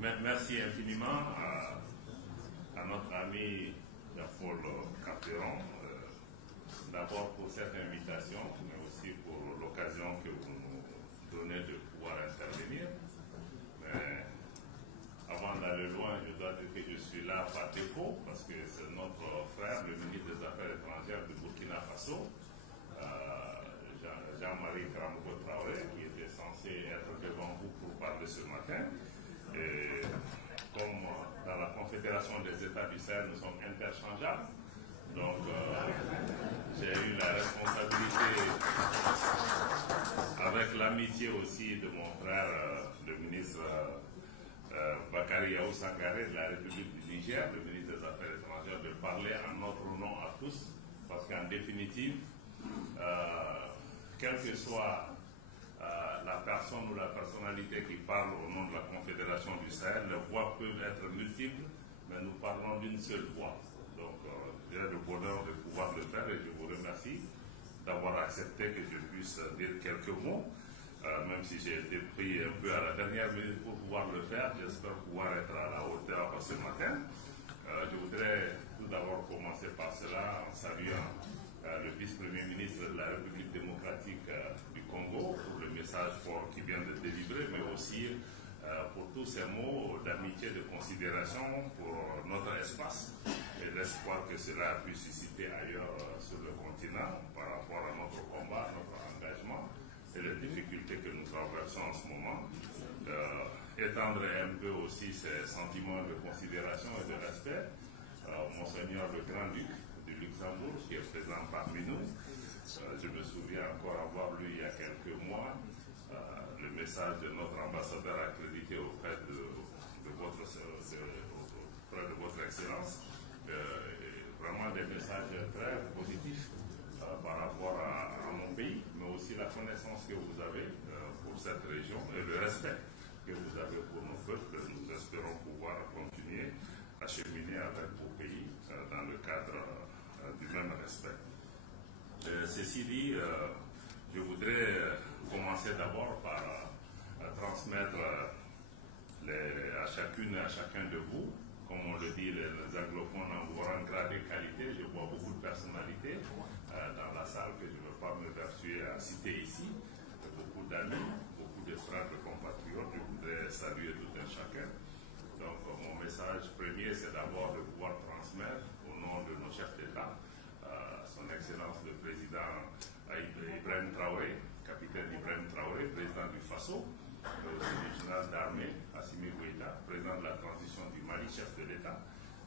Merci infiniment à notre ami Jean-Paul Capteron, d'abord pour cette invitation, mais aussi pour l'occasion que vous nous donnez de pouvoir intervenir. Mais avant d'aller loin, je dois dire que je suis là par défaut, parce que c'est notre frère, le ministre des Affaires étrangères du Burkina Faso, Jean-Marie Karamoko Traoré, qui était censé être devant vous pour parler ce matin. Et comme dans la Confédération des États du Sahel, nous sommes interchangeables, donc j'ai eu la responsabilité, avec l'amitié aussi de mon frère, le ministre Bakary Yahou Sangaré de la République du Niger, le ministre des Affaires étrangères, de parler en notre nom à tous, parce qu'en définitive, quelle que soit la personne ou la personnalité qui parle au nom de la Confédération du Sahel, les voix peuvent être multiples, mais nous parlons d'une seule voix. Donc j'ai le bonheur de pouvoir le faire et je vous remercie d'avoir accepté que je puisse dire quelques mots, même si j'ai été pris un peu à la dernière minute pour pouvoir le faire. J'espère pouvoir être à la hauteur ce matin. Je voudrais tout d'abord commencer par cela en saluant le vice-premier ministre de la République démocratique du Congo pour le message fort qu'il vient de délivrer, mais aussi pour tous ces mots d'amitié, de considération pour notre espace et l'espoir que cela a pu susciter ailleurs sur le continent par rapport à notre combat, notre engagement et les difficultés que nous traversons en ce moment. Étendre un peu aussi ces sentiments de considération et de respect. Monseigneur le Grand-Duc du Luxembourg, qui est présent parmi nous. Je me souviens encore avoir lu il y a quelques mois le message de notre ambassadeur accrédité auprès de votre Excellence. Vraiment des messages très positifs par rapport à mon pays, mais aussi la connaissance que vous avez pour cette région et le respect que vous avez pour nos peuples. Nous espérons pouvoir continuer à cheminer avec vos pays dans le cadre du même respect. Ceci dit, je voudrais commencer d'abord par transmettre à chacune et à chacun de vous, comme on le dit, les anglophones en vous rend grade et qualité. Je vois beaucoup de personnalités dans la salle que je ne veux pas me vertuer à citer ici, beaucoup d'amis, beaucoup de frères, de compatriotes. Je voudrais saluer tout un chacun. Donc mon message premier, c'est d'abord de pouvoir transmettre au nom de nos chefs d'État, son Excellence le Président Ibrahim Traoré, capitaine Ibrahim Traoré, président du FASO, le général d'armée Assimi Goïta, président de la transition du Mali, chef de l'État,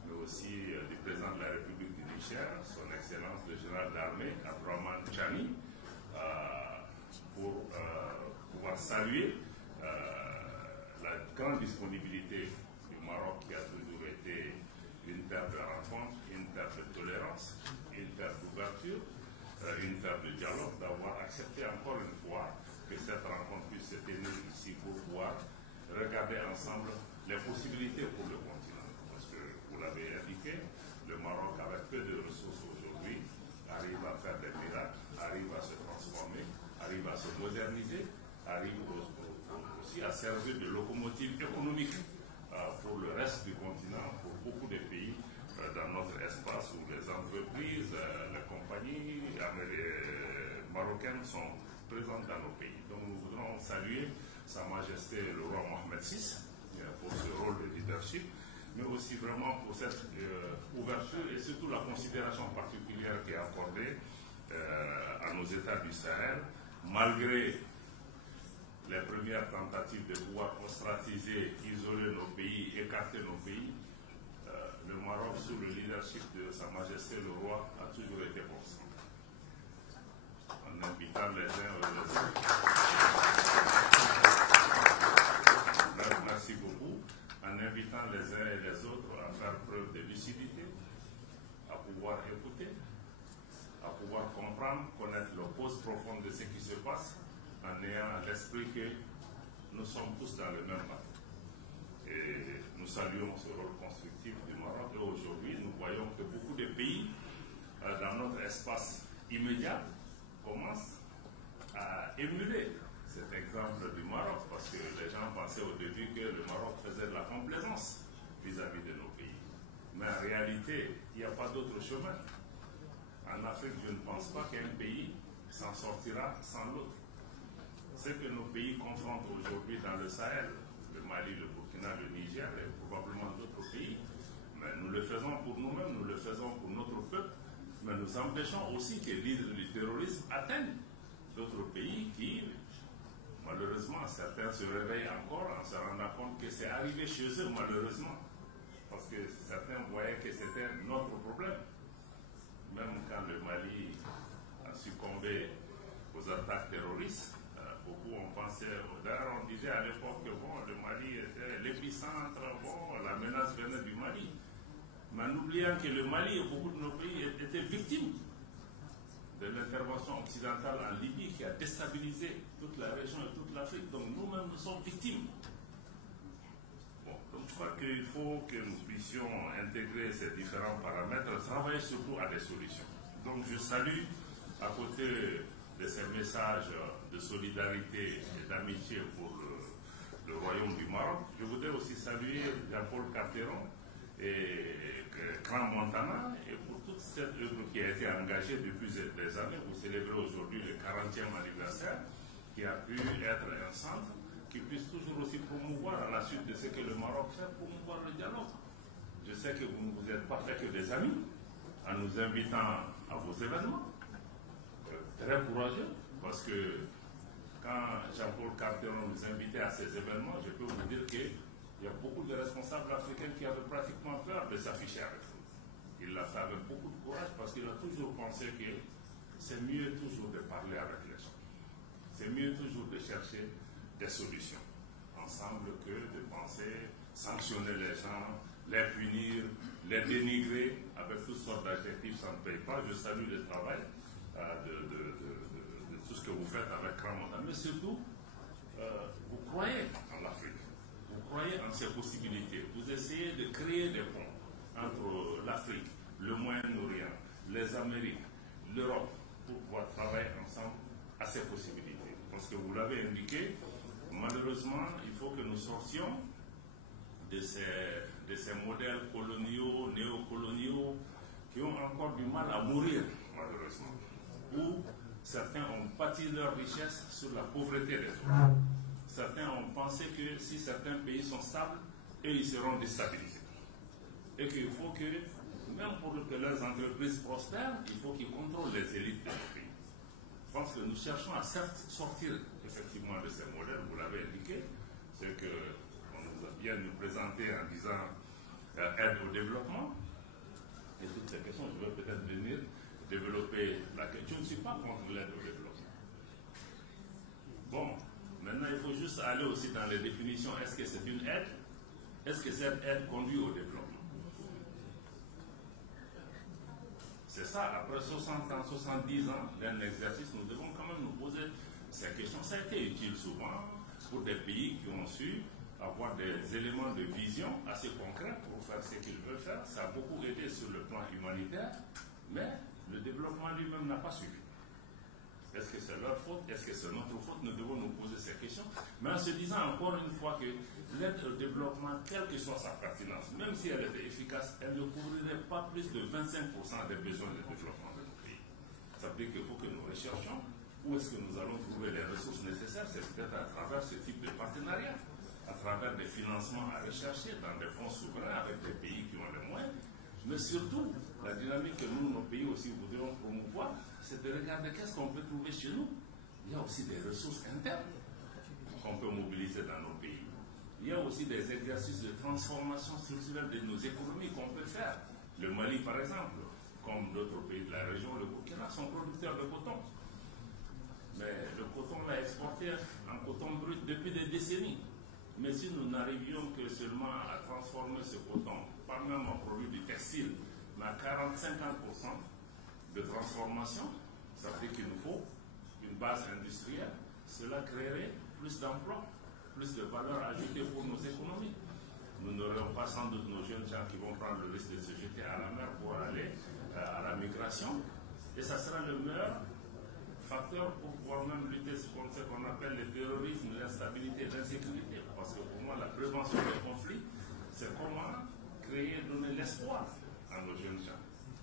mais aussi du président de la République du Niger, son Excellence le général d'armée Abdourahmane Tchani, pour pouvoir saluer la grande disponibilité du Maroc, qui a toujours été une terre de rencontre, une terre de tolérance, une terre d'ouverture, une terre de dialogue, d'avoir accepté encore une fois que cette rencontre puisse se tenir ici pour pouvoir regarder ensemble les possibilités pour le continent. Parce que, vous l'avez indiqué, le Maroc, avec peu de ressources aujourd'hui, arrive à faire des miracles, arrive à se transformer, arrive à se moderniser, arrive aussi à servir de locomotive économique pour le reste du continent, pour beaucoup de pays dans notre espace où les entreprises, les compagnies marocaines sont présentes dans nos pays. Donc nous voudrons saluer Sa Majesté le roi Mohamed VI pour ce rôle de leadership, mais aussi vraiment pour cette ouverture et surtout la considération particulière qui est accordée à nos États du Sahel, malgré les premières tentatives de pouvoir ostratiser, isoler nos pays, écarter nos pays. Le Maroc, sous le leadership de Sa Majesté le Roi, a toujours été constant. En invitant les uns et les autres. Merci beaucoup. En invitant les uns et les autres à faire preuve de lucidité, à pouvoir écouter, à pouvoir comprendre, connaître la cause profonde de ce qui se passe, en ayant à l'esprit que nous sommes tous dans le même bateau. Et nous saluons ce rôle constructif du Maroc. Et aujourd'hui, nous voyons que beaucoup de pays dans notre espace immédiat commencent à émuler cet exemple du Maroc, parce que les gens pensaient au début que le Maroc faisait la complaisance vis-à-vis de nos pays. Mais en réalité, il n'y a pas d'autre chemin. En Afrique, je ne pense pas qu'un pays s'en sortira sans l'autre. Ce que nos pays confrontent aujourd'hui dans le Sahel, le Mali, le Burkina, le Niger et probablement d'autres pays, mais nous le faisons pour nous-mêmes, nous le faisons pour notre peuple, mais nous empêchons aussi que l'île du terrorisme atteigne d'autres pays qui, malheureusement, certains se réveillent encore en se rendant compte que c'est arrivé chez eux, malheureusement, parce que certains voyaient que c'était notre problème. Même quand le Mali a succombé aux attaques terroristes, beaucoup ont pensé, d'ailleurs on disait à l'époque que bon, le Mali était l'épicentre, bon, la menace venait du Mali. Mais en oubliant que le Mali et beaucoup de nos pays étaient victimes de l'intervention occidentale en Libye qui a déstabilisé toute la région et toute l'Afrique. Donc nous-mêmes, nous sommes victimes. Bon, donc je crois qu'il faut que nous puissions intégrer ces différents paramètres, travailler surtout à des solutions. Donc je salue, à côté de ces messages de solidarité et d'amitié pour le Royaume du Maroc, je voudrais aussi saluer Jean-Paul Carteron et Grand Montana et pour toute cette œuvre qui a été engagée depuis des années. Vous célébrez aujourd'hui le 40e anniversaire qui a pu être un centre qui puisse toujours aussi promouvoir à la suite de ce que le Maroc fait, promouvoir le dialogue. Je sais que vous ne vous êtes pas fait que des amis en nous invitant à vos événements. Très courageux, parce que quand Jean-Paul Carteron nous invitait à ces événements, je peux vous dire qu'il y a beaucoup de responsables africains qui avaient pratiquement peur de s'afficher avec nous. Il l'a fait avec beaucoup de courage parce qu'il a toujours pensé que c'est mieux toujours de parler avec les gens. C'est mieux toujours de chercher des solutions ensemble que de penser sanctionner les gens, les punir, les dénigrer avec toutes sortes d'adjectifs, ça ne paye pas. Je salue le travail de tout ce que vous faites avec Grand Montana. Mais surtout, vous croyez en l'Afrique, vous croyez en ses possibilités, vous essayez de créer des ponts entre l'Afrique, le Moyen-Orient, les Amériques, l'Europe, pour pouvoir travailler ensemble à ces possibilités. Parce que vous l'avez indiqué, malheureusement, il faut que nous sortions de ces modèles coloniaux, néocoloniaux, qui ont encore du mal à mourir, malheureusement, où certains ont bâti leur richesse sur la pauvreté des autres. Certains ont pensé que si certains pays sont stables, eux, ils seront déstabilisés. Et qu'il faut que, même pour que leurs entreprises prospèrent, il faut qu'ils contrôlent les élites de nos pays. Je pense que nous cherchons à sortir effectivement de ces modèles, vous l'avez indiqué, c'est qu'on nous a bien nous présenté en disant aide au développement. Et toutes ces questions, je vais peut-être venir développer la question. Je ne suis pas contre l'aide au développement. Bon, maintenant il faut juste aller aussi dans les définitions. Est-ce que c'est une aide? Est-ce que cette aide conduit au développement? C'est ça, après 60 ans, 70 ans d'un exercice, nous devons quand même nous poser ces questions. Ça a été utile souvent pour des pays qui ont su avoir des éléments de vision assez concrets pour faire ce qu'ils veulent faire. Ça a beaucoup aidé sur le plan humanitaire, mais le développement lui-même n'a pas suffi. Est-ce que c'est leur faute? Est-ce que c'est notre faute? Nous devons nous poser ces questions. Mais en se disant encore une fois que l'aide au développement, quelle que soit sa pertinence, même si elle était efficace, elle ne couvrirait pas plus de 25% des besoins de développement de nos pays. Ça veut dire qu'il faut que nous recherchions où est-ce que nous allons trouver les ressources nécessaires. C'est peut-être à travers ce type de partenariat, à travers des financements à rechercher dans des fonds souverains avec des pays qui ont les moyens. Mais surtout, la dynamique que nous, nos pays aussi, voudrions promouvoir, c'est de regarder qu'est-ce qu'on peut trouver chez nous. Il y a aussi des ressources internes qu'on peut mobiliser dans nos pays. Il y a aussi des exercices de transformation structurelle de nos économies qu'on peut faire. Le Mali, par exemple, comme d'autres pays de la région, le Burkina, sont producteurs de coton. Mais le coton l'a exporté en coton brut depuis des décennies. Mais si nous n'arrivions que seulement à transformer ce coton, pas même en produit du textile, mais à 40-50% de transformation, ça fait qu'il nous faut une base industrielle. Cela créerait plus d'emplois, plus de valeur ajoutée pour nos économies. Nous n'aurions pas sans doute nos jeunes gens qui vont prendre le risque de se jeter à la mer pour aller à la migration. Et ça sera le meilleur facteur pour pouvoir même lutter contre ce qu'on appelle le terrorisme, l'instabilité, l'insécurité. Parce que pour moi, la prévention des conflits, c'est comment créer, donner l'espoir à nos jeunes gens.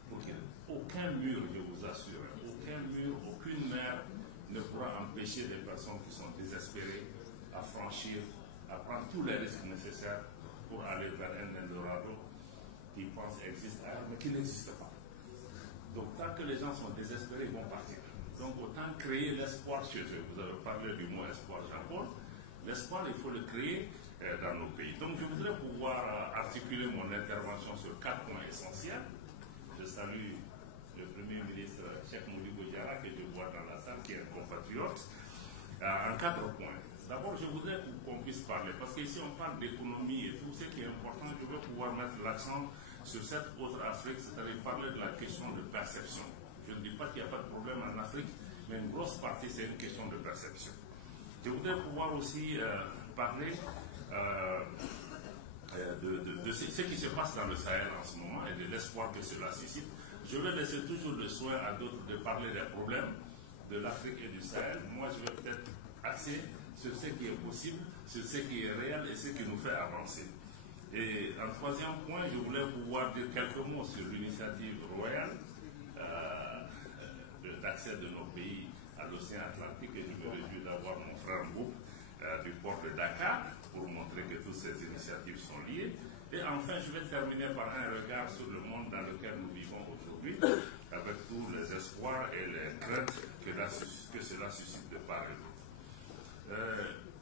Pour qu'aucun mur, je vous assure, aucun mur, aucune mer ne pourra empêcher les personnes qui sont désespérées à franchir, à prendre tous les risques nécessaires pour aller vers un Eldorado qui pense existe ailleurs, mais qui n'existe pas. Donc tant que les gens sont désespérés, ils vont partir. Donc autant créer l'espoir chez eux. Vous avez parlé du mot espoir, Jean-Paul. L'espoir, il faut le créer dans nos pays. Donc je voudrais pouvoir articuler mon intervention sur 4 points essentiels. Je salue le Premier ministre Cheikh Modibo Diarra, que je vois dans la salle, qui est un compatriote, en 4 points. D'abord, je voudrais qu'on puisse parler, parce qu'ici on parle d'économie et tout ce qui est important, je veux pouvoir mettre l'accent sur cette autre Afrique, c'est-à-dire parler de la question de perception. Je ne dis pas qu'il n'y a pas de problème en Afrique, mais une grosse partie, c'est une question de perception. Je voudrais pouvoir aussi parler de ce qui se passe dans le Sahel en ce moment et de l'espoir que cela suscite. Je vais laisser toujours le soin à d'autres de parler des problèmes de l'Afrique et du Sahel. Moi, je vais peut-être axer sur ce qui est possible, sur ce qui est réel et ce qui nous fait avancer. Et en troisième point, je voulais pouvoir dire quelques mots sur l'initiative royale d'accès de nos pays à l'océan Atlantique, et je me réjouis d'avoir mon frère Mboup du port de Dakar pour montrer que toutes ces initiatives sont liées. Et enfin, je vais terminer par un regard sur le monde dans lequel nous vivons aujourd'hui, avec tous les espoirs et les craintes que cela suscite de part et d'autre.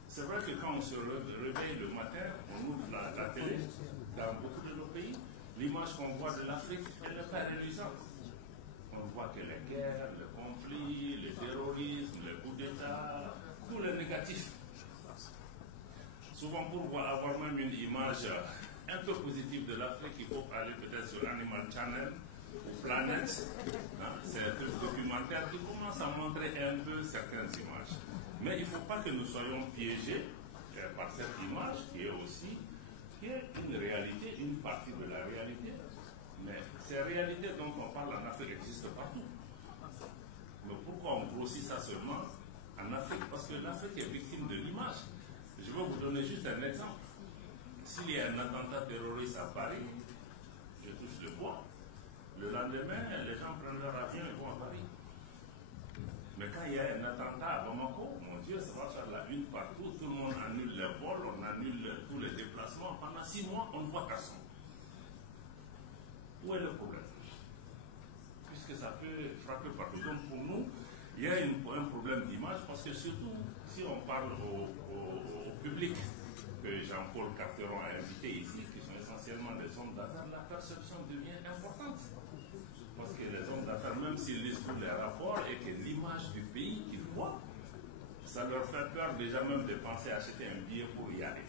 C'est vrai que quand on se réveille le matin, on ouvre la télé, dans beaucoup de nos pays, l'image qu'on voit de l'Afrique, elle n'est pas réalisante. On voit que les guerres, les conflits, les terrorismes, les coups d'État, tout le négatif. Souvent, pour avoir même une image un peu positive de l'Afrique, il faut aller peut-être sur Animal Channel ou Planet. C'est un documentaire qui commence à montrer un peu certaines images. Mais il ne faut pas que nous soyons piégés par cette image qui est aussi une réalité, une partie de la réalité. Mais ces réalités dont on parle en Afrique existent partout. Mais pourquoi on grossit ça seulement en Afrique? Parce que l'Afrique est victime de l'image. Je vais vous donner juste un exemple. S'il y a un attentat terroriste à Paris, je touche le bois, le lendemain, les gens prennent leur avion et vont à Paris. Mais quand il y a un attentat à Bamako, mon Dieu, ça va faire la une partout, tout le monde annule les vols, on annule tous les déplacements. Pendant 6 mois, on ne voit personne. Où est le problème? Puisque ça peut frapper partout. Donc pour nous, il y a un problème d'image, parce que surtout, si on parle au public que Jean-Paul Carteron a invité ici, qui sont essentiellement des hommes d'affaires, la perception devient importante. Parce que les hommes d'affaires, même s'ils lisent tous les rapports et que l'image du pays qu'ils voient, ça leur fait peur déjà même de penser à acheter un billet pour y aller.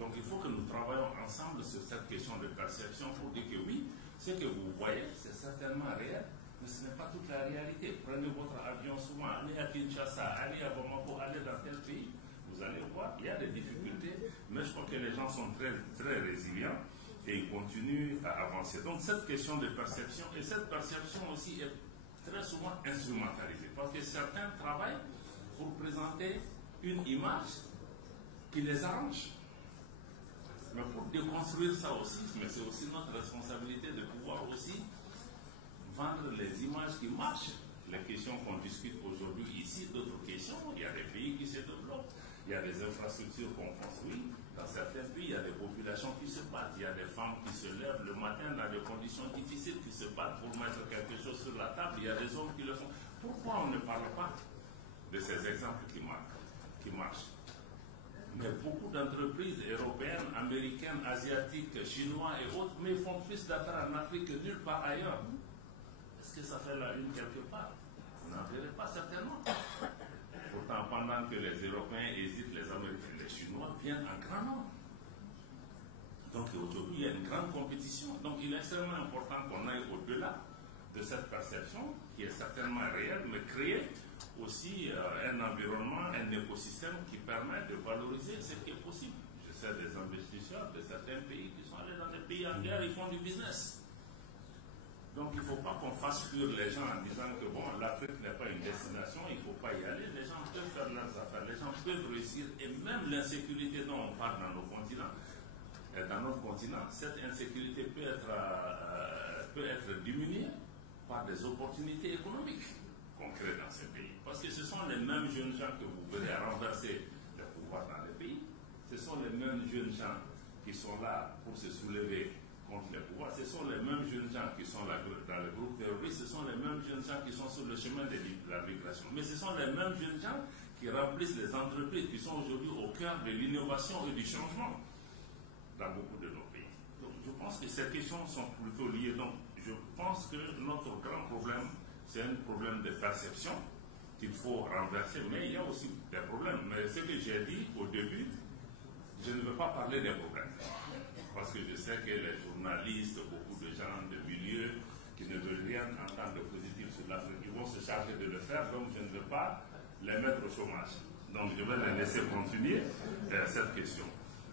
Donc il faut que nous travaillions ensemble sur cette question de perception pour dire que oui, ce que vous voyez, c'est certainement réel, mais ce n'est pas toute la réalité. Prenez votre avion souvent, allez à Kinshasa, allez à Bamako, allez dans tel pays, vous allez voir, il y a des difficultés, mais je crois que les gens sont très, très résilients et ils continuent à avancer. Donc cette question de perception, et cette perception aussi est très souvent instrumentalisée, parce que certains travaillent pour présenter une image qui les arrange. Mais pour déconstruire ça aussi, mais c'est aussi notre responsabilité de pouvoir aussi vendre les images qui marchent. Les questions qu'on discute aujourd'hui ici, d'autres questions, il y a des pays qui se développent, il y a des infrastructures qu'on construit. Dans certains pays, il y a des populations qui se battent, il y a des femmes qui se lèvent le matin dans des conditions difficiles, qui se battent pour mettre quelque chose sur la table, il y a des hommes qui le font. Pourquoi on ne parle pas de ces exemples qui marchent? Mais beaucoup d'entreprises européennes, américaines, asiatiques, chinois et autres, mais font plus d'affaires en Afrique que nulle part ailleurs. Est-ce que ça fait la une quelque part? Vous n'en verrez pas certainement. Pourtant, pendant que les Européens hésitent, les Américains, les Chinois viennent en grand nombre. Donc aujourd'hui, il y a une grande compétition. Donc il est extrêmement important qu'on aille au-delà de cette perception, qui est certainement réelle, mais créer aussi un environnement, un écosystème qui permet de valoriser ce qui est possible. Je sais des investisseurs de certains pays qui sont allés dans des pays en guerre, ils font du business. Donc il ne faut pas qu'on fasse fuir les gens en disant que bon, l'Afrique n'est pas une destination, il ne faut pas y aller. Les gens peuvent faire leurs affaires, les gens peuvent réussir. Et même l'insécurité dont on parle dans notre continent, cette insécurité peut être diminuée par des opportunités économiques qu'on crée dans ces pays. Parce que ce sont les mêmes jeunes gens que vous verrez renverser le pouvoir dans les pays. Ce sont les mêmes jeunes gens qui sont là pour se soulever contre les pouvoirs. Ce sont les mêmes jeunes gens qui sont là dans les groupes terroristes. Ce sont les mêmes jeunes gens qui sont sur le chemin de la migration. Mais ce sont les mêmes jeunes gens qui remplissent les entreprises qui sont aujourd'hui au cœur de l'innovation et du changement dans beaucoup de nos pays. Donc je pense que ces questions sont plutôt liées. Donc je pense que notre grand problème, c'est un problème de perception qu'il faut renverser. Mais il y a aussi des problèmes. Mais ce que j'ai dit au début, je ne veux pas parler des problèmes. Parce que je sais que les journalistes, beaucoup de gens de milieu qui ne veulent rien entendre de positif sur l'Afrique, ils vont se charger de le faire, donc je ne veux pas les mettre au chômage. Donc je vais les laisser continuer cette question.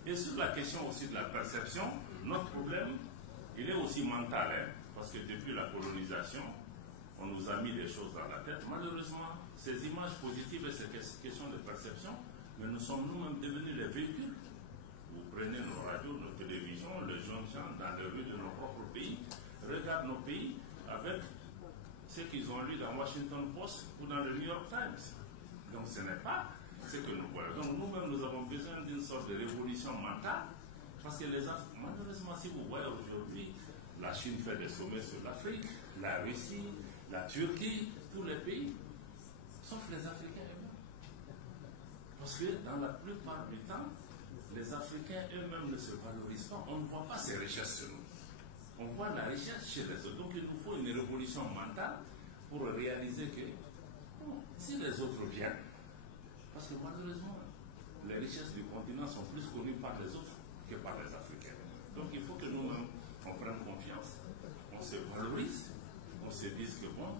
Et sur la question aussi de la perception, notre problème, il est aussi mental, hein, parce que depuis la colonisation, on nous a mis des choses dans la tête. Malheureusement, ces images positives et ces questions de perception, mais nous sommes nous-mêmes devenus les véhicules. Vous prenez nos radios, nos télévisions, les jeunes gens dans les rues de nos propres pays, regardent nos pays avec ce qu'ils ont lu dans Washington Post ou dans le New York Times. Donc ce n'est pas ce que nous voyons. Donc nous-mêmes, nous avons besoin d'une sorte de révolution mentale, parce que malheureusement, si vous voyez aujourd'hui, la Chine fait des sommets sur l'Afrique, la Russie, la Turquie, tous les pays, sauf les Africains eux-mêmes. Parce que dans la plupart du temps, les Africains eux-mêmes ne se valorisent pas. On ne voit pas ces richesses chez nous. On voit la richesse chez les autres. Donc il nous faut une révolution mentale pour réaliser que bon, si les autres viennent, parce que malheureusement, les richesses du continent sont plus connues par les autres que par les Africains. Donc il faut que nous-mêmes, on prenne confiance, on se valorise, on se dise que bon,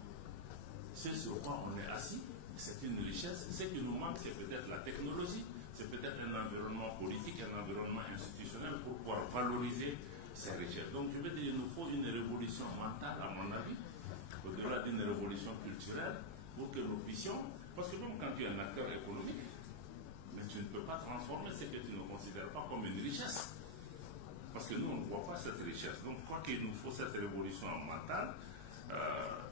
ce sur quoi on est assis, c'est une richesse. Ce qui nous manque, c'est peut-être la technologie, c'est peut-être un environnement politique, un environnement institutionnel pour pouvoir valoriser ces richesses. Donc je veux dire, il nous faut une révolution mentale, à mon avis, au-delà d'une révolution culturelle, pour que nous puissions, parce que même quand tu es un acteur économique, mais tu ne peux pas transformer ce que tu ne considères pas comme une richesse. Parce que nous, on ne voit pas cette richesse. Donc, quoi qu'il nous faut cette révolution mentale,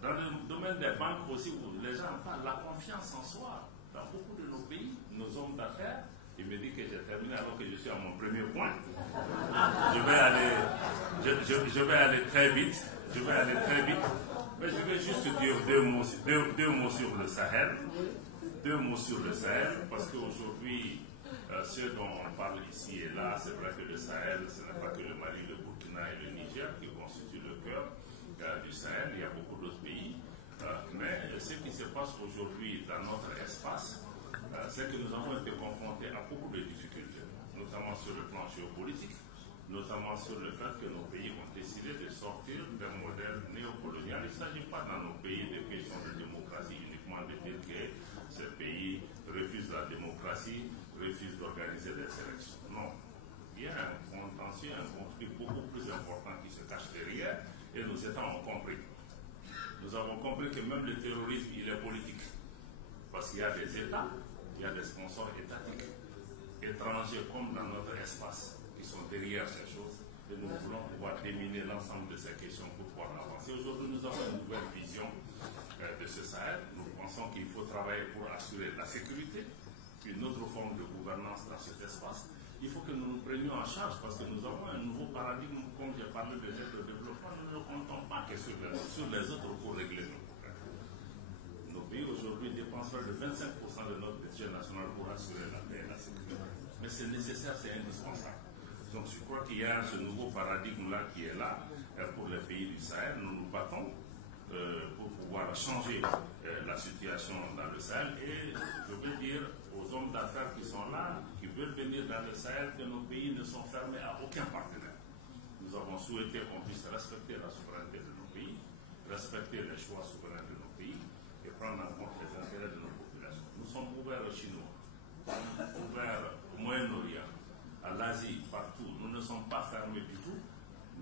dans le domaine des banques aussi, où les gens parlent de la confiance en soi. Dans beaucoup de nos pays, nos hommes d'affaires, il me dit que j'ai terminé alors que je suis à mon premier point. Je vais aller très vite. Mais je vais juste dire deux mots sur le Sahel. Deux mots sur le Sahel, parce qu'aujourd'hui, ce dont on parle ici et là, c'est vrai que le Sahel, ce n'est pas que le Mali, le Burkina et le Niger qui constituent le cœur du Sahel. Il y a beaucoup d'autres pays. Mais ce qui se passe aujourd'hui dans notre espace, c'est que nous avons été confrontés à beaucoup de difficultés, notamment sur le plan géopolitique, notamment sur le fait que nos pays ont décidé de sortir d'un modèle néocolonial. Il ne s'agit pas dans nos pays de questions de démocratie uniquement de dire que ces pays refusent la démocratie, refusent d'organiser des élections. Non. Il y a un contentieux, un conflit beaucoup plus important qui se cache derrière, et nous étions compris. Nous avons compris que même le terrorisme, il est politique. Parce qu'il y a des États, il y a des sponsors étatiques, étrangers comme dans notre espace, qui sont derrière ces choses. Et nous voulons pouvoir déminer l'ensemble de ces questions pour pouvoir avancer. Aujourd'hui, nous avons une nouvelle vision de ce Sahel. Nous pensons qu'il faut travailler pour assurer la sécurité, une autre forme de gouvernance dans cet espace. Il faut que nous nous prenions en charge parce que nous avons un nouveau paradigme, comme j'ai parlé de l'aide au développement, nous ne comptons pas que sur les autres pour régler nos problèmes. Nos pays aujourd'hui dépensent de 25% de notre budget national pour assurer la paix et la sécurité. Mais c'est nécessaire, c'est indispensable. Donc je crois qu'il y a ce nouveau paradigme-là qui est là pour les pays du Sahel. Nous nous battons pour pouvoir changer la situation dans le Sahel. Et je veux dire aux hommes d'affaires qui sont là, qui veulent venir dans le Sahel, que nos pays ne sont fermés à aucun partenaire. Nous avons souhaité qu'on puisse respecter la souveraineté de nos pays, respecter les choix souverains de nos pays et prendre en compte les intérêts de nos populations. Nous sommes ouverts aux Chinois, ouverts au Moyen-Orient, à l'Asie, partout. Nous ne sommes pas fermés du tout,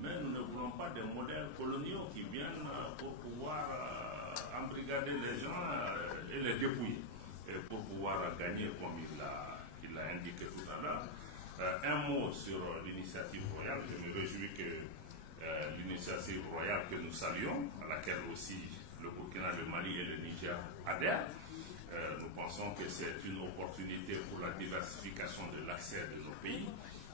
Mais nous ne voulons pas des modèles coloniaux qui viennent pour pouvoir embrigader les gens et les dépouiller, et pour pouvoir gagner comme il l'a indiqué tout à l'heure. Un mot sur l'initiative royale. Je me réjouis que l'initiative royale que nous saluons, à laquelle aussi le Burkina, le Mali et le Niger adhèrent, nous pensons que c'est une opportunité pour la diversification de l'accès de nos pays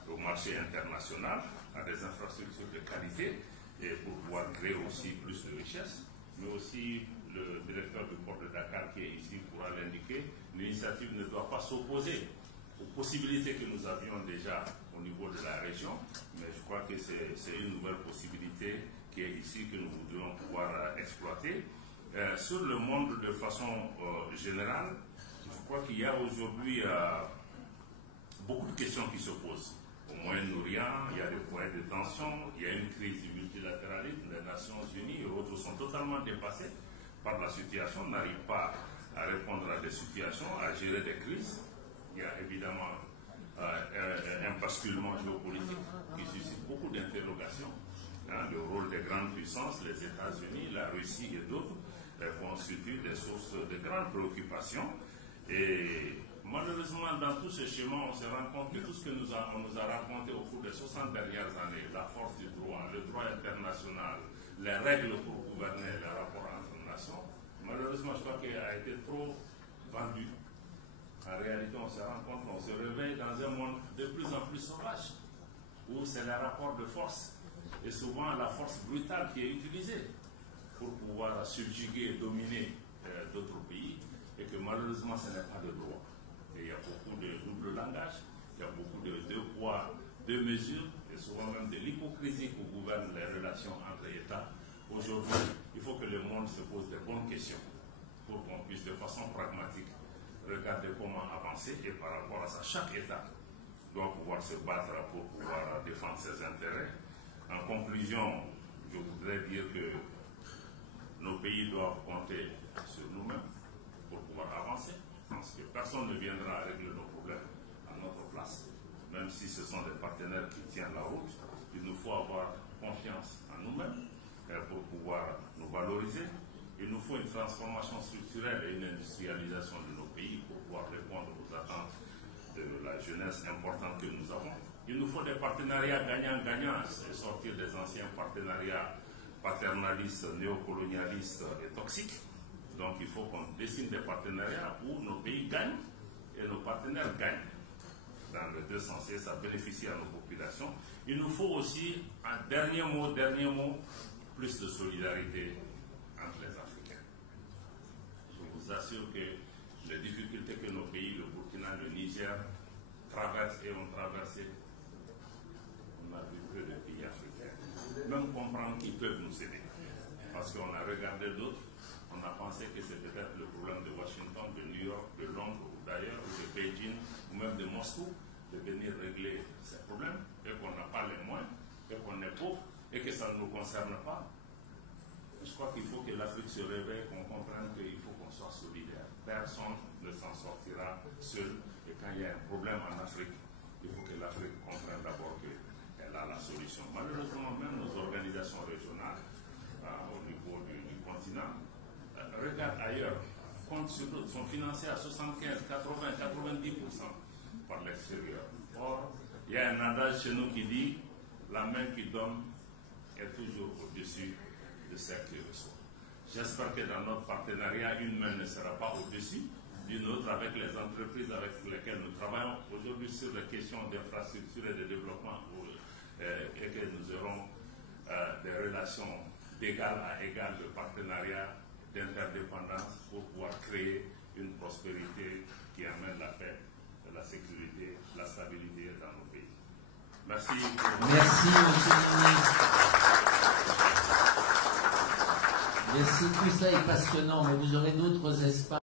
au marché international, à des infrastructures de qualité et pour pouvoir créer aussi plus de richesses. Mais aussi le directeur du port de Dakar qui est ici pourra l'indiquer, l'initiative ne doit pas s'opposer aux possibilités que nous avions déjà au niveau de la région, mais je crois que c'est une nouvelle possibilité qui est ici que nous voudrions pouvoir exploiter. Sur le monde de façon générale, je crois qu'il y a aujourd'hui beaucoup de questions qui se posent. Au Moyen-Orient, il y a des points de tension, il y a une crise du multilatéralisme, les Nations Unies et autres sont totalement dépassés par la situation, n'arrivent pas à répondre à des situations, à gérer des crises. Il y a évidemment un basculement géopolitique qui suscite beaucoup d'interrogations. Le rôle des grandes puissances, les États-Unis, la Russie et d'autres, constituent des sources de grandes préoccupations. Et malheureusement, dans tout ce schéma, on se rend compte que tout ce que on nous a raconté au cours des 60 dernières années, la force du droit, le droit international, les règles pour gouverner les rapports entre nations, malheureusement, je crois qu'il a été trop vendu. En réalité, on se rend compte qu'on se réveille dans un monde de plus en plus sauvage, où c'est le rapport de force, et souvent la force brutale qui est utilisée pour pouvoir subjuguer et dominer d'autres pays, et que malheureusement, ce n'est pas de droit. Et il y a beaucoup de double langage, il y a beaucoup de deux poids, deux mesures, et souvent même de l'hypocrisie qui gouverne les relations entre États. Aujourd'hui, il faut que le monde se pose des bonnes questions pour qu'on puisse de façon pragmatique regarder comment avancer, et par rapport à ça, chaque État doit pouvoir se battre pour pouvoir défendre ses intérêts. En conclusion, je voudrais dire que nos pays doivent compter sur nous-mêmes pour pouvoir avancer, parce que personne ne viendra régler nos problèmes à notre place, même si ce sont des partenaires qui tiennent la route. Il nous faut avoir confiance en nous-mêmes pour pouvoir nous valoriser. Il nous faut une transformation structurelle et une industrialisation de nos pays pour pouvoir répondre aux attentes de la jeunesse importante que nous avons. Il nous faut des partenariats gagnant-gagnant et sortir des anciens partenariats paternalistes, néocolonialistes et toxiques. Donc il faut qu'on dessine des partenariats où nos pays gagnent et nos partenaires gagnent. Dans les deux sens, et ça bénéficie à nos populations. Il nous faut aussi, un dernier mot, plus de solidarité entre les Africains. Je vous assure que les difficultés que nos pays, le Burkina, le Niger, traversent et ont traversé, on a vu peu de pays africains. Même comprendre qu'ils peuvent nous aider. Parce qu'on a regardé d'autres, on a pensé que c'était peut-être le problème de Washington, de New York, de Londres ou d'ailleurs, ou de Beijing, ou même de Moscou, de venir régler ces problèmes, et qu'on n'a pas les moyens, et qu'on est pauvre, et que ça ne nous concerne pas. Je crois qu'il faut que l'Afrique se réveille, qu'on comprenne qu'il faut qu'on soit solidaire. Personne ne s'en sortira seul. Et quand il y a un problème en Afrique, il faut que l'Afrique comprenne d'abord qu'elle a la solution. Malheureusement, même nos organisations régionales, au niveau du continent, regardent ailleurs, comptent sur d'autres, sont financées à 75, 80, 90% par l'extérieur. Or, il y a un adage chez nous qui dit la main qui donne est toujours au-dessus de celle qui reçoit. J'espère que dans notre partenariat, une main ne sera pas au-dessus d'une autre avec les entreprises avec lesquelles nous travaillons aujourd'hui sur les questions d'infrastructure et de développement et que nous aurons des relations d'égal à égal de partenariat, d'interdépendance pour pouvoir créer une prospérité qui amène la paix, la sécurité, la stabilité dans nos pays. Merci. Merci, monsieur le ministre. Merci, tout ça est passionnant, mais vous aurez d'autres espaces.